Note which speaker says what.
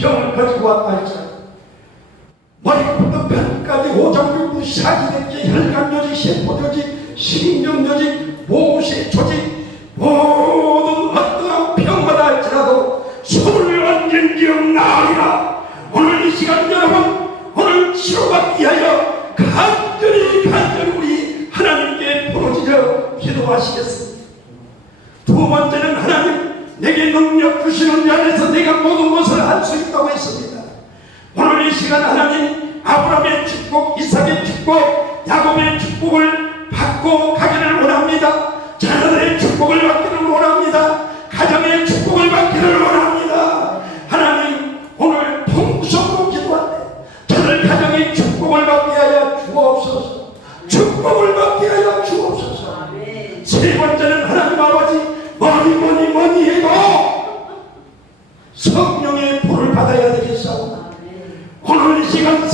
Speaker 1: 병을 가지고 왔다 했잖아요. 머리부터 발끝까지 오장육부 사지대기 혈관 조직 세포 조직 신경 조직 모세 조직 모든 어떠한 병마다 할지라도 손을 얹은 기억 나으리라 오늘 이 시간 여러분 오늘 치료받기 위하여 간절히 간절히 우리 하나님께 부르짖어 기도하시겠습니다 두 번째는 하나님 내게 능력 주시는 자 안에서 내가 모든 할수 있다고 했습니다 오늘 이 시간 하나님 아브라함의 축복, 이삭의 축복, 야곱의 축복을 받고 가기를 원합니다. 자녀들의 축복을 받기를 원합니다. 가정의 축복을 받기를 원합니다. 하나님 오늘 통성으로 기도하네. 저들 가정의 축복을 받게 하여 주옵소서. 축복을 받게 하여 주옵소서. 세 번째는 하나님 아버지 뭐니 뭐니 뭐니 해도 성령의 받아야 되겠사오나 오늘 이 시간